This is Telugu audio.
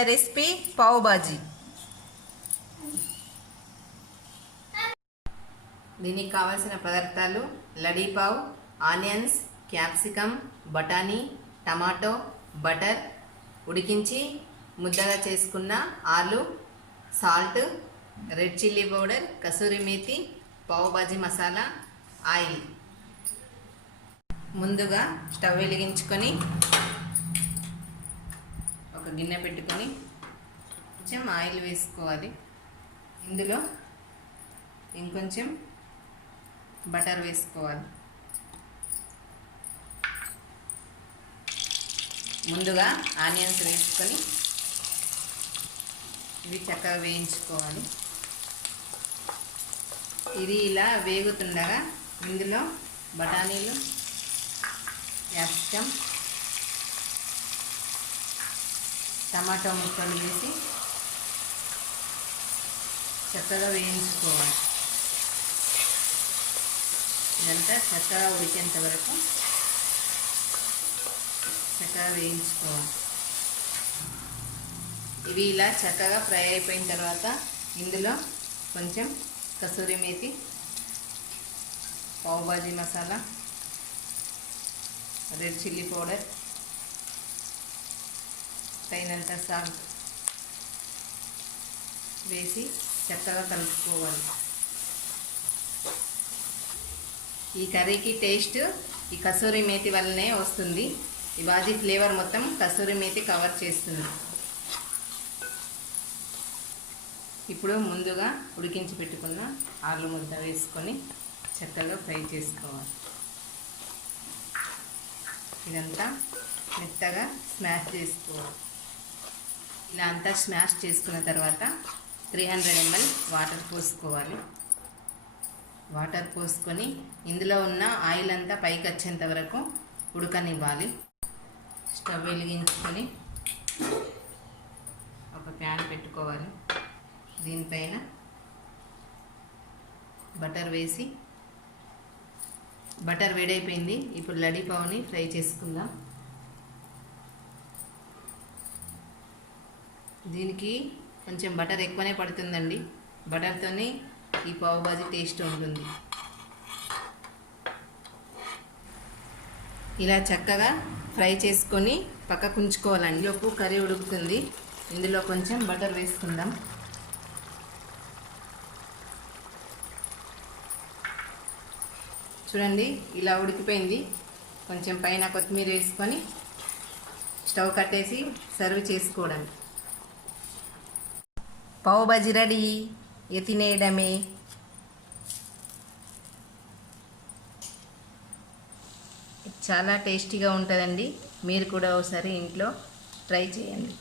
చేసుకునే రెసిపీ పావ్ బాజీ. దీనికి కావాల్సిన పదార్థాలు లడీ పావ్, ఆనియన్స్, క్యాప్సికమ్, బటానీ, టమాటో, బటర్, ఉడికించి ముద్దగా చేసుకున్న ఆలు, salt, red chilli powder, kasuri methi, pav bhaji masala, oil. ముందుగా స్టవ్ వెలిగించుకొని ఒక గిన్నె పెట్టుకొని కొంచెం ఆయిల్ వేసుకోవాలి. ఇందులో ఇంకొంచెం బటర్ వేసుకోవాలి. ముందుగా ఆనియన్స్ వేసుకొని ఇవి చక్కగా వేయించుకోవాలి. ఇది ఇలా వేగుతుండగా ఇందులో బఠానీలు, క్యాప్సికమ్, టమాటో ముక్కలు వేసి చక్కగా వేయించుకోవాలి. ఇదంతా చక్కగా ఉడికేంత వరకు చక్కగా వేయించుకోవాలి. ఇవి ఇలా చక్కగా ఫ్రై అయిపోయిన తర్వాత ఇందులో కొంచెం kasuri methi, pav bhaji masala, red chilli powder, తగినంత సాల్ట్ వేసి చక్కగా కలుపుకోవాలి. ఈ కర్రీకి టేస్ట్ ఈ కసూరి మేతి వల్లనే వస్తుంది. ఈ బాజీ ఫ్లేవర్ మొత్తం కసూరి మేతి కవర్ చేస్తుంది. ఇప్పుడు ముందుగా ఉడికించి పెట్టుకున్న ఆలు ముద్ద వేసుకొని చక్కగా ఫ్రై చేసుకోవాలి. ఇదంతా మెత్తగా స్మాష్ చేసుకోవాలి. ఇలా అంతా స్మాష్ చేసుకున్న తర్వాత 300 ml వాటర్ పోసుకోవాలి. వాటర్ పోసుకొని ఇందులో ఉన్న ఆయిల్ అంతా పైకి వచ్చేంత వరకు ఉడకనివ్వాలి. స్టవ్ వెలిగించుకొని ఒక ప్యాన్ పెట్టుకోవాలి. దీనిపైన బటర్ వేసి, బటర్ వేడైపోయింది. ఇప్పుడు లడీ పావ్ని ఫ్రై చేసుకుందాం. దీనికి కొంచెం బటర్ ఎక్కువనే పడుతుందండి. బటర్తోనే ఈ పావ్ బాజీ టేస్ట్ ఉంటుంది. ఇలా చక్కగా ఫ్రై చేసుకొని పక్కకు ఉంచుకోవాలండి. లోపు కర్రీ ఉడుకుతుంది. ఇందులో కొంచెం బటర్ వేసుకుందాం. చూడండి, ఇలా ఉడికిపోయింది. కొంచెం పైన కొత్తిమీర వేసుకొని స్టవ్ కట్టేసి సర్వ్ చేసుకోవడం. పావ్ బాజీ రెడీ. తినేయడమే. చాలా టేస్టీగా ఉంటుందండి. మీరు కూడా ఒకసారి ఇంట్లో ట్రై చేయండి.